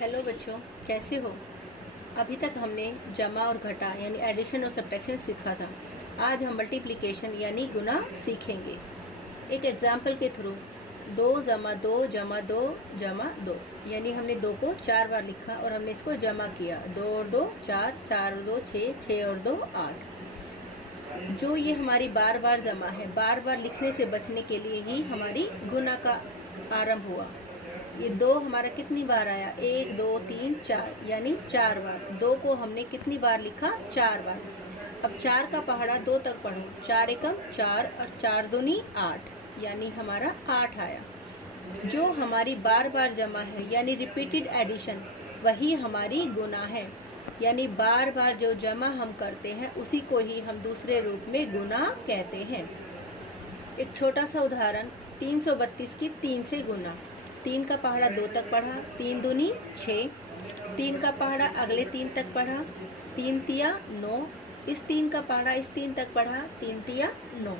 Hello बच्चों, कैसे हो। अभी तक हमने जमा और घटा यानी एडिशन और सब्ट्रैक्शन सीखा था। आज हम मल्टीप्लिकेशन यानी गुना सीखेंगे। एक एग्जाम्पल के थ्रू 2 जमा 2 जमा 2 जमा 2 यानी हमने 2 को 4 बार लिखा और हमने इसको जमा किया। 2 और 2 4, 4 और 2 6, 6 और 2 8। जो ये हमारी बार बार जमा है, बार बार लिखने से बचने के लिए ही हमारी गुना का आरंभ हुआ। ये 2 हमारा कितनी बार आया, 1 2 3 4 यानी 4 बार। 2 को हमने कितनी बार लिखा, 4 बार। अब 4 का पहाड़ा 2 तक पढ़ो। 4 एकम 4 और 4 दूनी 8 यानी हमारा 8 आया। जो हमारी बार बार जमा है यानी रिपीटेड एडिशन, वही हमारी गुना है। यानी बार बार जो जमा हम करते हैं उसी को ही हम दूसरे रूप में गुना कहते हैं। एक छोटा सा उदाहरण, 332 की 3 से गुना। 3 का पहाड़ा 2 तक पढ़ा, 3 दूनी 6। 3 का पहाड़ा अगले 3 तक पढ़ा, 3 तिया 9। इस 3 का पहाड़ा इस 3 तक पढ़ा, 3 तिया 9।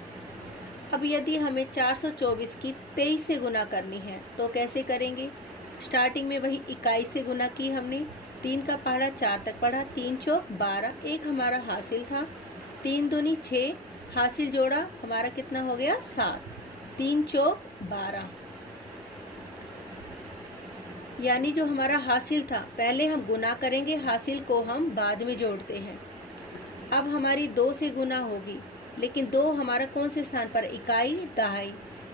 अब यदि हमें 424 की 23 से गुना करनी है तो कैसे करेंगे। स्टार्टिंग में वही इकाई से गुना की हमने। 3 का पहाड़ा 4 तक पढ़ा, 3 चौक 12, एक हमारा हासिल था। 3 दूनी 6, हासिल जोड़ा हमारा कितना हो गया, 7। 3 चौक 12 यानी जो हमारा हासिल था, पहले हम गुना करेंगे, हासिल को हम बाद में जोड़ते हैं। अब हमारी 2 से गुना होगी, लेकिन 2 हमारा कौन से स्थान पर, इकाई दहाई।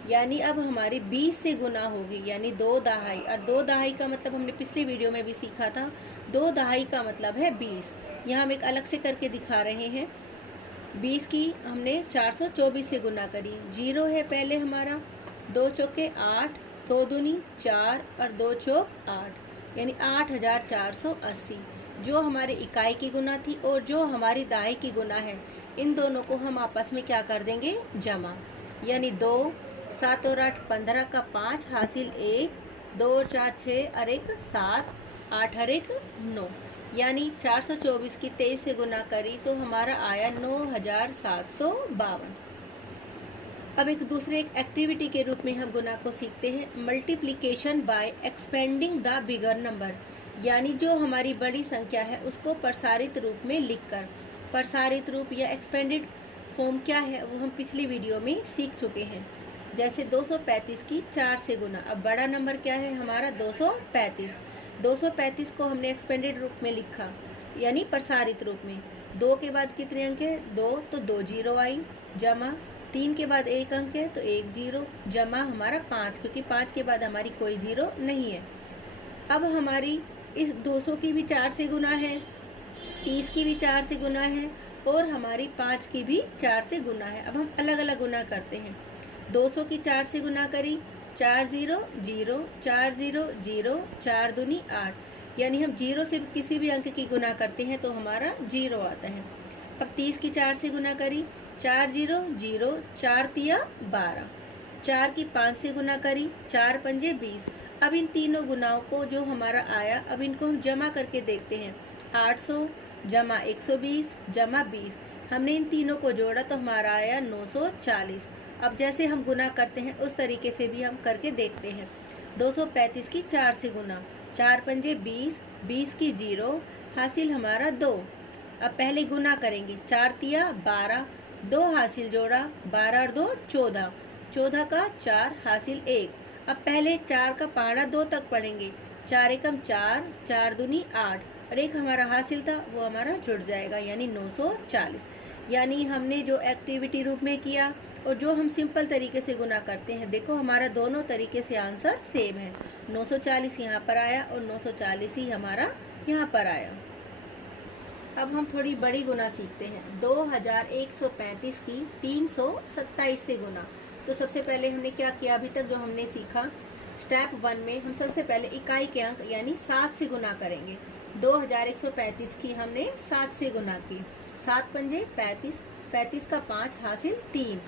यानी अब हमारी 20 से गुना होगी यानी 2 दहाई। और 2 दहाई का मतलब हमने पिछले वीडियो में भी सीखा था। 2 दहाई का मतलब है 20। यहाँ हम एक अलग से करके दिखा रहे हैं। 20 की हमने 424 से गुना करी, 0 है पहले हमारा। 2 चौके 8, 2 दूनी 4 और 2 चौक 8 यानी 8480। जो हमारी इकाई की गुना थी और जो हमारी दहाई की गुना है, इन दोनों को हम आपस में क्या कर देंगे, जमा। यानी 2, 7 और 8 15 का 5, हासिल 1, 2 और 4 6 और 1 7, 8 और 1 9। यानी 424 की 23 से गुना करी तो हमारा आया 9752। अब एक दूसरे एक एक्टिविटी के रूप में हम गुना को सीखते हैं। Multiplication bye expanding the bigger number, यानी जो हमारी बड़ी संख्या है उसको प्रसारित रूप में लिखकर। प्रसारित रूप या एक्सपेंडेड फॉर्म क्या है वो हम पिछली वीडियो में सीख चुके हैं। जैसे 235 की 4 से गुना। अब बड़ा नंबर क्या है हमारा, 235। 235 को हमने एक्सपेंडेड रूप में लिखा यानी प्रसारित रूप में। 2 के बाद कितने अंक है, 2, तो 2 जीरो आई, जमा 3 के बाद 1 अंक है तो 1 जीरो, जमा हमारा 5, क्योंकि 5 के बाद हमारी कोई जीरो नहीं है। अब हमारी इस 200 की भी 4 से गुना है, 30 की भी 4 से गुना है और हमारी 5 की भी 4 से गुना है। अब हम अलग अलग गुना करते हैं। 200 की 4 से गुना करी, 4 0 0, 4 0 0, 4 दूनी 8 यानी हम 0 से किसी भी अंक की गुना करते हैं तो हमारा 0 आता है। अब 30 की 4 से गुना करी, 4 0 0, 4 तिया 12, 4 की 5 से गुना करी, 4 पंजे 20। अब इन तीनों गुनाओं को जो हमारा आया, अब इनको हम जमा करके देखते हैं। 800 जमा 120 जमा 20, हमने इन तीनों को जोड़ा तो हमारा आया 940। अब जैसे हम गुना करते हैं उस तरीके से भी हम करके देखते हैं। 235 की 4 से गुना, 4 पंजे 20, 20 की 0, हासिल हमारा 2। अब पहले गुना करेंगे, 4 तिया 12, 2 हासिल जोड़ा, 12 और 2 14, 14 का 4, हासिल 1। अब पहले 4 का पहाड़ा 2 तक पढ़ेंगे, 4 एकम 4, 4 दूनी 8 और एक हमारा हासिल था वो हमारा जुड़ जाएगा यानी 940। यानी हमने जो एक्टिविटी रूप में किया और जो हम सिंपल तरीके से गुना करते हैं, देखो हमारा दोनों तरीके से आंसर सेम है। 940 यहाँ पर आया और 940 ही हमारा यहाँ पर आया। अब हम थोड़ी बड़ी गुना सीखते हैं। 2135 की 327 से गुना। तो सबसे पहले हमने क्या किया, अभी तक जो हमने सीखा, स्टेप 1 में हम सबसे पहले इकाई के अंक यानी 7 से गुना करेंगे। 2135 की हमने 7 से गुना की, 7 पंजे 35, 35 का 5, हासिल 3,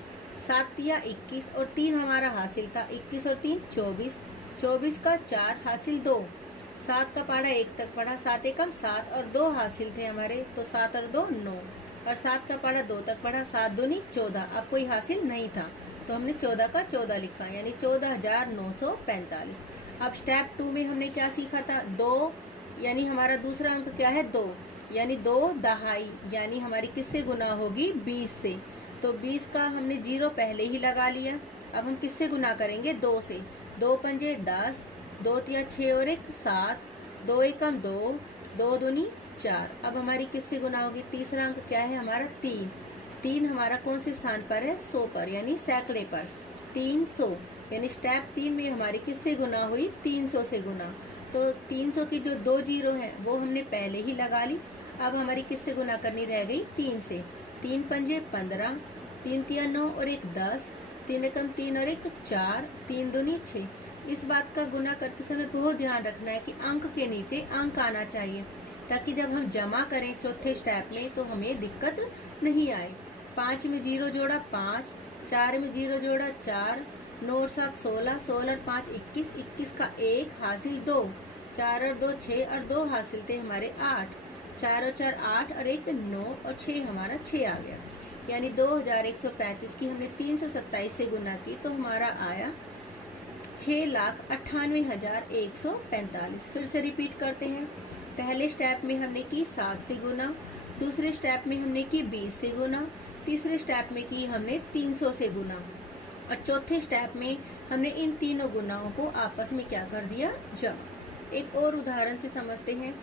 7 तिया 21 और 3 हमारा हासिल था, 21 और 3 24, 24 का 4, हासिल 2, 7 का पहाड़ा 1 तक पढ़ा, 7 एकम 7 और 2 हासिल थे हमारे तो 7 और 2 9 और 7 का पहाड़ा 2 तक पढ़ा, 7 दूनी 14। अब कोई हासिल नहीं था तो हमने 14 का 14 लिखा यानी 14,945। अब स्टेप 2 में हमने क्या सीखा था, 2 यानी हमारा दूसरा अंक क्या है 2, यानी 2 दहाई, यानी हमारी किससे गुना होगी 20 से। तो 20 का हमने 0 पहले ही लगा लिया। अब हम किससे गुना करेंगे 2 से, 2 पंजे 10, 2 तिया 6 और 1 7, 2 एकम 2, 2 दूनी 4। अब हमारी किससे गुना होगी, तीसरा अंक क्या है हमारा 3, 3 हमारा कौन से स्थान पर है 100 पर, यानी सैकड़े पर 300, यानी स्टेप 3 में हमारी किससे गुना हुई 300 से गुना। तो 300 की जो 2 जीरो हैं वो हमने पहले ही लगा ली। अब हमारी किससे गुना करनी रह गई 3 से, 3 पंजे 15, 3 तिया 9 और 1 10, 3 एकम 3 और 1 4, 3 दूनी 6। इस बात का गुना करते समय बहुत ध्यान रखना है कि अंक के नीचे अंक आना चाहिए, ताकि जब हम जमा करें चौथे स्टेप में तो हमें दिक्कत नहीं आए। 5 में 0 जोड़ा 5, 4 में 0 जोड़ा 4, 9 और 7 16, 16 और 5 21, 21 का 1 हासिल 2, 4 और 2 6 और 2 हासिल थे हमारे 8, 4 और 4 8 और 1 9 और 6 हमारा 6 आ गया। यानी 2135 की हमने 327 से गुना की तो हमारा आया 6,98,145। फिर से रिपीट करते हैं। पहले स्टेप में हमने की 7 से गुना, दूसरे स्टेप में हमने की 20 से गुना, तीसरे स्टेप में की हमने 300 से गुना, और चौथे स्टेप में हमने इन तीनों गुनाओं को आपस में क्या कर दिया जमा। एक और उदाहरण से समझते हैं।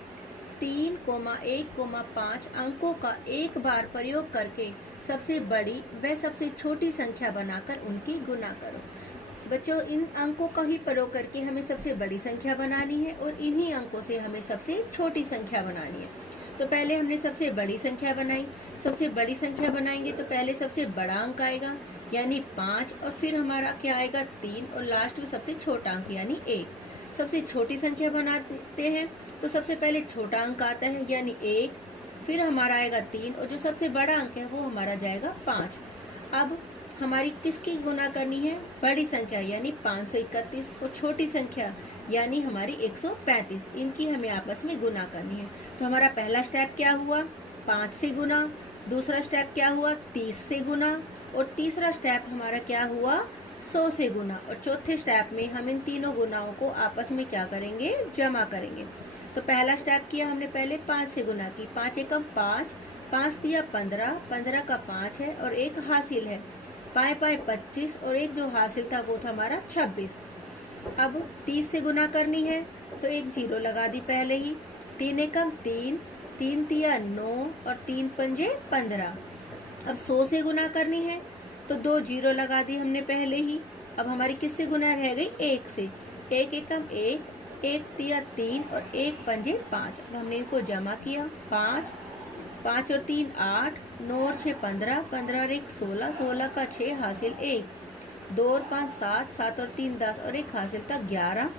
3,1,5 अंकों का एक बार प्रयोग करके सबसे बड़ी व सबसे छोटी संख्या बनाकर उनकी गुना करो। बच्चों, इन अंकों का ही प्रयोग करके हमें सबसे बड़ी संख्या बनानी है और इन्हीं अंकों से हमें सबसे छोटी संख्या बनानी है। तो पहले हमने सबसे बड़ी संख्या बनाई। सबसे बड़ी संख्या बनाएंगे तो पहले सबसे बड़ा अंक आएगा यानी 5, और फिर हमारा क्या आएगा 3, और लास्ट में सबसे छोटा अंक यानी 1। सबसे छोटी संख्या बनाते हैं तो सबसे पहले छोटा अंक आता है यानी 1, फिर हमारा आएगा 3, और जो सबसे बड़ा अंक है वो हमारा जाएगा 5। अब हमारी किसकी गुना करनी है, बड़ी संख्या यानी 531, और छोटी संख्या यानी हमारी 135, इनकी हमें आपस में गुना करनी है। तो हमारा पहला स्टेप क्या हुआ 5 से गुना, दूसरा स्टेप क्या हुआ 30 से गुना, और तीसरा स्टेप हमारा क्या हुआ 100 से गुना, और चौथे स्टेप में हम इन तीनों गुनाओं को आपस में क्या करेंगे जमा करेंगे। तो पहला स्टेप किया हमने पहले 5 से गुना की, 5 एकम 5, 5 दिया 15, 15 का 5 है और 1 हासिल है, 5 5 25, और 1 जो हासिल था वो था हमारा 26। अब 30 से गुना करनी है तो 1 जीरो लगा दी पहले ही, 3 एकम 3, 3 तिया 9 और 3 पंजे 15। अब 100 से गुना करनी है तो 2 जीरो लगा दी हमने पहले ही। अब हमारी किससे गुना रह गई 1 से, 1 एकम 1, 1 तिया 3 और 1 पंजे 5। अब हमने इनको जमा किया, 5 5 और 3 8, 9 और 6 15, 15 और 1 16, 16 का 6 हासिल 1, 2 और 5 7, 7 और 3 10 और 1 हासिल था 11,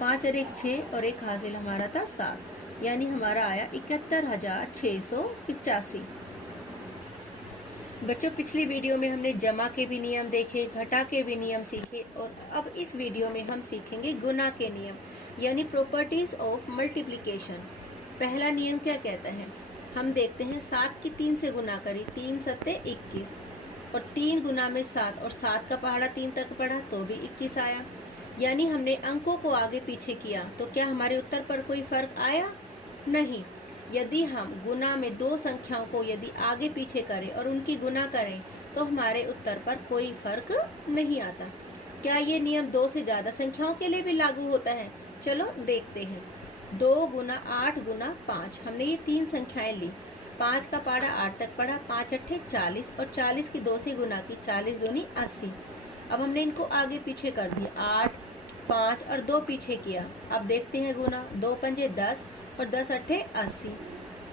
5 और 1 6 और 1 हासिल हमारा था 7, यानी हमारा आया 71,685। बच्चों, पिछली वीडियो में हमने जमा के भी नियम देखे, घटा के भी नियम सीखे, और अब इस वीडियो में हम सीखेंगे गुना के नियम यानी प्रॉपर्टीज ऑफ मल्टीप्लिकेशन। पहला नियम क्या कहता है, हम देखते हैं 7 की 3 से गुना करी, 3 सत्ते 21, और 3 गुना में 7, और 7 का पहाड़ा 3 तक पढ़ा तो भी 21 आया। यानी हमने अंकों को आगे पीछे किया तो क्या हमारे उत्तर पर कोई फर्क आया? नहीं। यदि हम गुना में 2 संख्याओं को यदि आगे पीछे करें और उनकी गुना करें तो हमारे उत्तर पर कोई फर्क नहीं आता। क्या ये नियम 2 से ज्यादा संख्याओं के लिए भी लागू होता है? चलो देखते हैं। 2 गुना 8 गुना 5, हमने ये 3 संख्याएं ली, 5 का पहाड़ा 8 तक पढ़ा, 5 अट्ठे 40, और 40 की 2 से गुना की, 40 दूनी 80। अब हमने इनको आगे पीछे कर दिया, 8 5 और 2 पीछे किया। अब देखते हैं गुना, 2 पंजे 10 और 10 अट्ठे 80,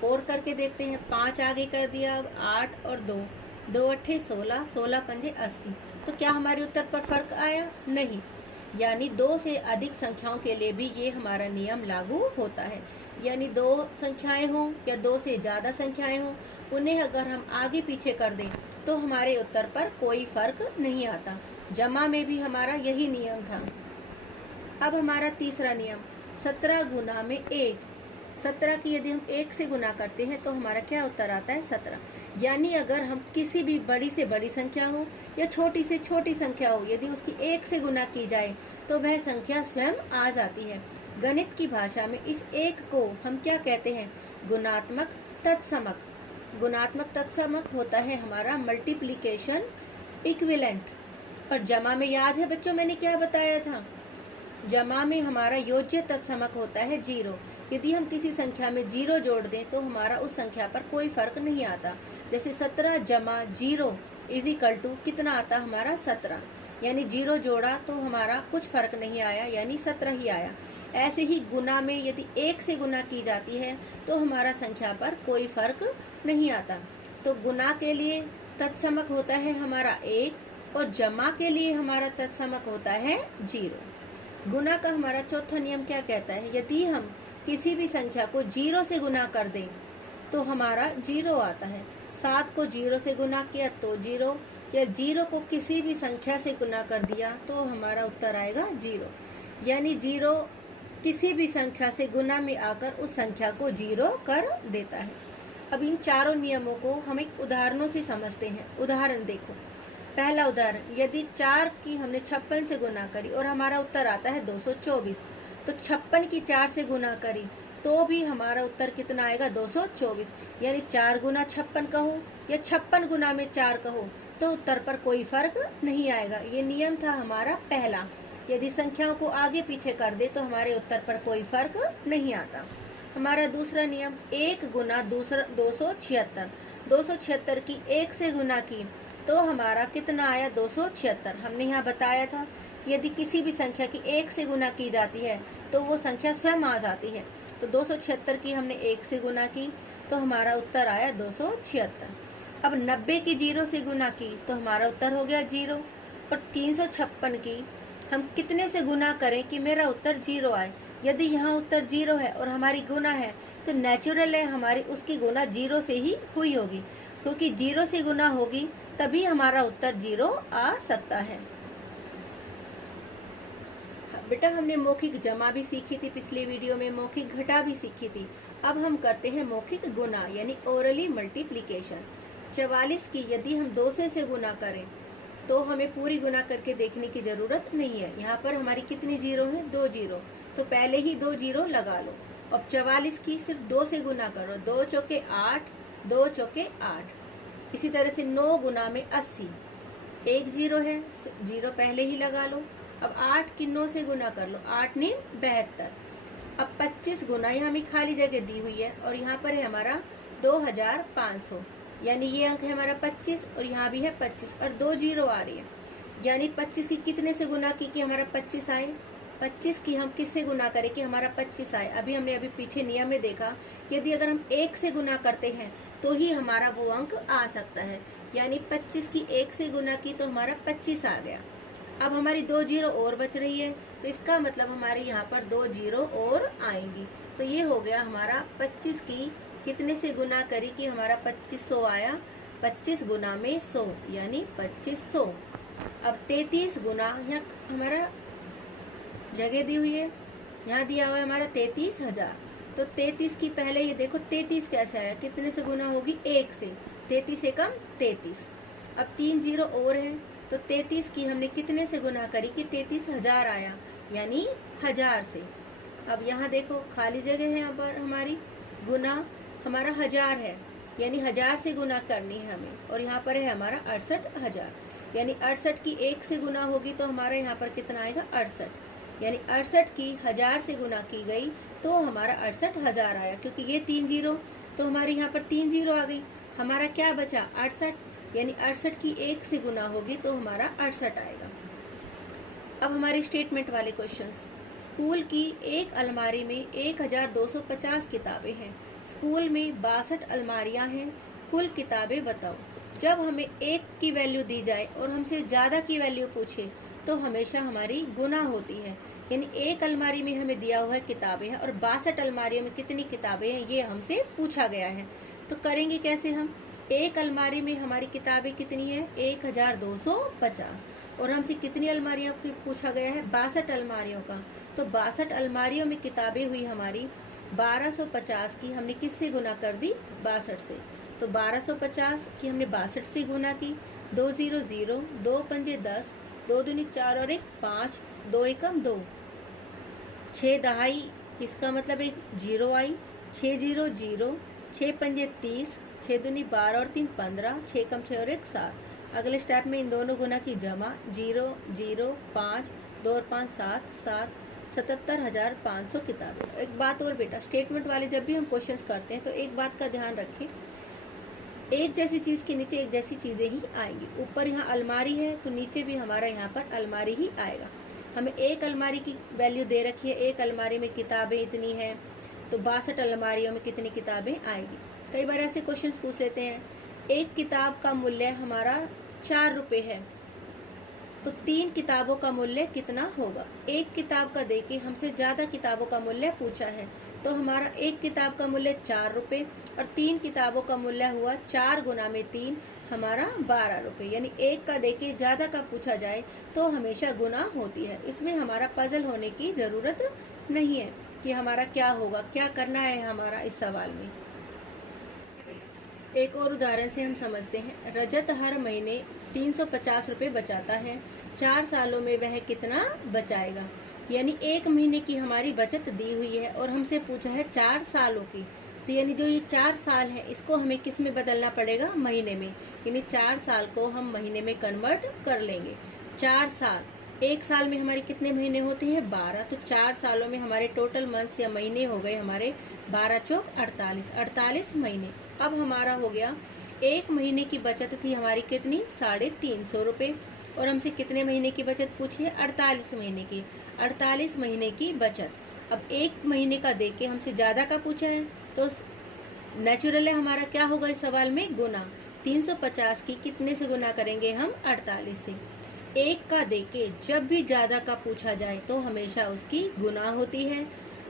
और करके देखते हैं, 5 आगे कर दिया, अब 8 और 2, 2 अट्ठे 16, 16 पंजे 80। तो क्या हमारे उत्तर पर फर्क आया? नहीं। यानी 2 से अधिक संख्याओं के लिए भी ये हमारा नियम लागू होता है। यानी 2 संख्याएं हों या 2 से ज़्यादा संख्याएं हों, उन्हें अगर हम आगे पीछे कर दें तो हमारे उत्तर पर कोई फर्क नहीं आता। जमा में भी हमारा यही नियम था। अब हमारा तीसरा नियम, 17 गुना में 1। 17 की यदि हम 1 से गुना करते हैं तो हमारा क्या उत्तर आता है? 17। यानी अगर हम किसी भी बड़ी से बड़ी संख्या हो या छोटी से छोटी संख्या हो, यदि उसकी 1 से गुना की जाए तो वह संख्या स्वयं आ जाती है। गणित की भाषा में इस एक को हम क्या कहते हैं? गुणात्मक तत्समक। गुणात्मक तत्समक होता है हमारा मल्टीप्लिकेशन इक्विवेलेंट। और जमा में याद है बच्चों मैंने क्या बताया था? जमा में हमारा योज्य तत्समक होता है 0। यदि हम किसी संख्या में 0 जोड़ दें तो हमारा उस संख्या पर कोई फर्क नहीं आता। जैसे 17 जमा 0 इज इक्वल टू कितना आता? हमारा 17। यानी 0 जोड़ा तो हमारा कुछ फर्क नहीं आया, यानी 17 ही आया। ऐसे ही गुना में यदि 1 से गुना की जाती है तो हमारा संख्या पर कोई फर्क नहीं आता। तो गुना के लिए तत्समक होता है हमारा 1 और जमा के लिए हमारा तत्समक होता है 0। गुना का हमारा चौथा नियम क्या कहता है? यदि हम किसी भी संख्या को 0 से गुना कर दें तो हमारा 0 आता है। 7 को 0 से गुना किया तो 0, या 0 को किसी भी संख्या से गुना कर दिया तो हमारा उत्तर आएगा 0। यानी 0 किसी भी संख्या से गुना में आकर उस संख्या को 0 कर देता है। अब इन चारों नियमों को हम एक उदाहरणों से समझते हैं। उदाहरण देखो, पहला उदाहरण, यदि 4 की हमने 56 से गुना करी और हमारा उत्तर आता है 224, तो 56 की 4 से गुना करी तो भी हमारा उत्तर कितना आएगा? 224। यानी 4 गुना 56 कहो या 56 गुना में 4 कहो तो उत्तर पर कोई फर्क नहीं आएगा। ये नियम था हमारा पहला। यदि संख्याओं को आगे पीछे कर दे तो हमारे उत्तर पर कोई फर्क नहीं आता। हमारा दूसरा नियम, 1 गुना 276। 276 की 1 से गुना की तो हमारा कितना आया? 276। हमने यहाँ बताया था यदि किसी भी संख्या की 1 से गुना की जाती है तो वो संख्या स्वयं आ जाती है। तो 276 की हमने 1 से गुना की तो हमारा उत्तर आया 276। अब 90 की 0 से गुना की तो हमारा उत्तर हो गया 0। और 356 की हम कितने से गुना करें कि मेरा उत्तर 0 आए? यदि यहाँ उत्तर 0 है और हमारी गुना है तो नेचुरल है हमारी उसकी गुना 0 से ही हुई होगी, क्योंकि 0 से गुना होगी तभी हमारा उत्तर 0 आ सकता है। बेटा हमने मौखिक जमा भी सीखी थी पिछले वीडियो में, मौखिक घटा भी सीखी थी। अब हम करते हैं मौखिक गुना यानी ओरली मल्टीप्लिकेशन। 44 की यदि हम 2 से गुना करें तो हमें पूरी गुना करके देखने की जरूरत नहीं है। यहाँ पर हमारी कितनी 0 है? 2 0, तो पहले ही 2 0 लगा लो। अब 44 की सिर्फ 2 से गुना करो, 2 चौके 8, 2 चौके 8। इसी तरह से 9 गुना में 80, 1 0 है, 0 पहले ही लगा लो। अब 8 की 9 से गुना कर लो, 8 9 72। अब 25 गुना, यहाँ हमें खाली जगह दी हुई है और यहाँ पर है हमारा 2500, यानी ये अंक है हमारा 25 और यहाँ भी है 25 और 2 0 आ रही है। यानी 25 की कितने से गुना की कि हमारा 25 आए? 25 की हम किससे गुना करें कि हमारा 25 आए? अभी पीछे नियम में देखा कि यदि अगर हम 1 से गुना करते हैं तो ही हमारा वो अंक आ सकता है। यानी 25 की 1 से गुना की तो हमारा 25 आ गया। अब हमारी 2 0 और बच रही है, तो इसका मतलब हमारे यहाँ पर 2 0 और आएंगी। तो ये हो गया हमारा 25 की कितने से गुना करी कि हमारा 2500 आया। 25 गुना में 100 यानी 2500। अब 33 गुना, यहाँ हमारा जगह दी हुई है, यहाँ दिया हुआ है हमारा 33,000। तो 33 की पहले ये देखो 33 कैसे आया? कितने से गुना होगी? 1 से। 33 से कम 33। अब 3 0 और है, तो 33 की हमने कितने से गुना करी कि 33,000 आया, यानी 1000 से। अब यहाँ देखो खाली जगह है, यहाँ पर हमारी गुना हमारा 1000 है, यानी 1000 से गुना करनी है हमें। और यहाँ पर है हमारा 68,000, यानी 68 की 1 से गुना होगी तो हमारा यहाँ पर कितना आएगा? 68। यानी 68 की 1000 से गुना की गई तो हमारा 68,000 आया। क्योंकि ये 3 0, तो हमारे यहाँ पर 3 0 आ गई। हमारा क्या बचा? 68। यानी 68 की 1 से गुना होगी तो हमारा 68 आएगा। अब हमारे स्टेटमेंट वाले क्वेश्चंस। स्कूल की एक अलमारी में 1250 किताबें हैं। स्कूल में 62 अलमारियां हैं। कुल किताबें बताओ। जब हमें 1 की वैल्यू दी जाए और हमसे ज़्यादा की वैल्यू पूछे तो हमेशा हमारी गुना होती है। यानी एक अलमारी में हमें दिया हुआ है किताबें हैं और 62 अलमारियों में कितनी किताबें हैं ये हमसे पूछा गया है। तो करेंगे कैसे हम? एक अलमारी में हमारी किताबें कितनी है? 1250 और हमसे कितनी अलमारियों की पूछा गया है? 62 अलमारियों का। तो 62 अलमारियों में किताबें हुई हमारी 1250 की हमने किससे गुना कर दी? 62 से। तो 1250 की हमने 62 से गुना की। 2 0 0, 2 पंजे 10, 2 दूनी 4 और 1 5, 2 एकम 2, 6 दहाई, इसका मतलब एक 0 आई, 6 0 0, 6 पंजे 30, 6 दूनी 12 और 3 15, 6 कम 6 और 1 7। अगले स्टेप में इन दोनों गुना की जमा, 0 0 5, 2 और 5 7 7, 77,500 किताबें। एक बात और बेटा, स्टेटमेंट वाले जब भी हम क्वेश्चंस करते हैं तो एक बात का ध्यान रखें, एक जैसी चीज़ के नीचे एक जैसी चीज़ें ही आएंगी। ऊपर यहाँ अलमारी है तो नीचे भी हमारा यहाँ पर अलमारी ही आएगा। हमें एक अलमारी की वैल्यू दे रखी है, एक अलमारी में किताबें इतनी हैं, तो 62 अलमारियों में कितनी किताबें आएगी। कई बार ऐसे क्वेश्चंस पूछ लेते हैं, एक किताब का मूल्य हमारा 4 रुपये है, तो 3 किताबों का मूल्य कितना होगा। एक किताब का देके हमसे ज़्यादा किताबों का मूल्य पूछा है, तो हमारा एक किताब का मूल्य 4 रुपये और 3 किताबों का मूल्य हुआ 4 गुना में 3, हमारा 12 रुपये। यानी एक का देके ज़्यादा का पूछा जाए तो हमेशा गुना होती है। इसमें हमारा पजल होने की ज़रूरत नहीं है कि हमारा क्या होगा, क्या करना है हमारा इस सवाल में। एक और उदाहरण से हम समझते हैं। रजत हर महीने 350 रुपये बचाता है, 4 सालों में वह कितना बचाएगा। यानी एक महीने की हमारी बचत दी हुई है और हमसे पूछा है 4 सालों की, तो यानी जो ये 4 साल है इसको हमें किस में बदलना पड़ेगा, महीने में। यानी 4 साल को हम महीने में कन्वर्ट कर लेंगे। 4 साल, एक साल में हमारे कितने महीने होते हैं, 12, तो 4 सालों में हमारे टोटल मंथ्स या महीने हो गए हमारे 12 चौक 48, 48 महीने। अब हमारा हो गया, एक महीने की बचत थी हमारी कितनी, 350 रुपये, और हमसे कितने महीने की बचत पूछी है, 48 महीने की, 48 महीने की बचत। अब एक महीने का देके हमसे ज़्यादा का पूछा है तो नेचुरल है हमारा क्या होगा इस सवाल में, गुना। 350 की कितने से गुना करेंगे हम, 48 से। एक का देके जब भी ज़्यादा का पूछा जाए तो हमेशा उसकी गुना होती है।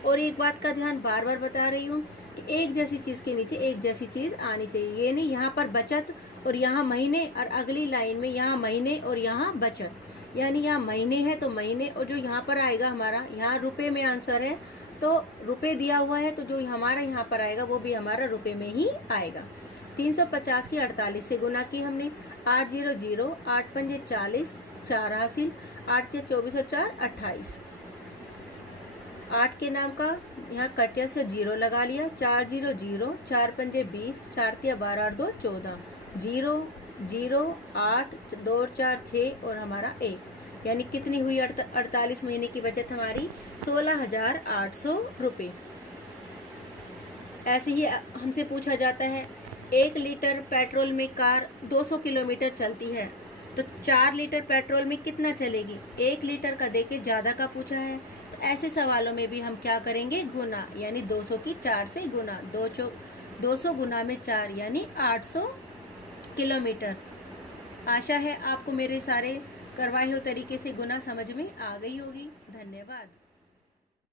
और एक बात का ध्यान बार बार बता रही हूँ कि एक जैसी चीज़ के नीचे एक जैसी चीज़ आनी चाहिए। ये नहीं यहाँ पर बचत और यहाँ महीने, और अगली लाइन में यहाँ महीने और यहाँ बचत। यानी यहाँ महीने है तो महीने, और जो यहाँ पर आएगा हमारा, यहाँ रुपए में आंसर है तो रुपए दिया हुआ है, तो जो हमारा यहाँ पर आएगा वो भी हमारा रुपए में ही आएगा। 350 की 48 से गुना की हमने, 8 0 0, 8 पंजे 40, 4 हासिल, 8 या 24 और 4 28। 8 के नाम का यहाँ कटिया से 0 लगा लिया, 4 0 0, 4 पंजे 20, 4 तिया 12 और 2 14, 0 0 8, 2 और 4 6 और हमारा 1। यानी कितनी हुई 48 महीने की बचत हमारी, 16,800 रुपये। ऐसे ही हमसे पूछा जाता है, 1 लीटर पेट्रोल में कार 200 किलोमीटर चलती है, तो 4 लीटर पेट्रोल में कितना चलेगी। 1 लीटर का देके ज़्यादा का पूछा है, तो ऐसे सवालों में भी हम क्या करेंगे, गुना। यानी 200 की 4 से गुना, 200 गुना में 4 यानी 800 किलोमीटर। आशा है आपको मेरे सारे करवाए हुए तरीके से गुना समझ में आ गई होगी। धन्यवाद।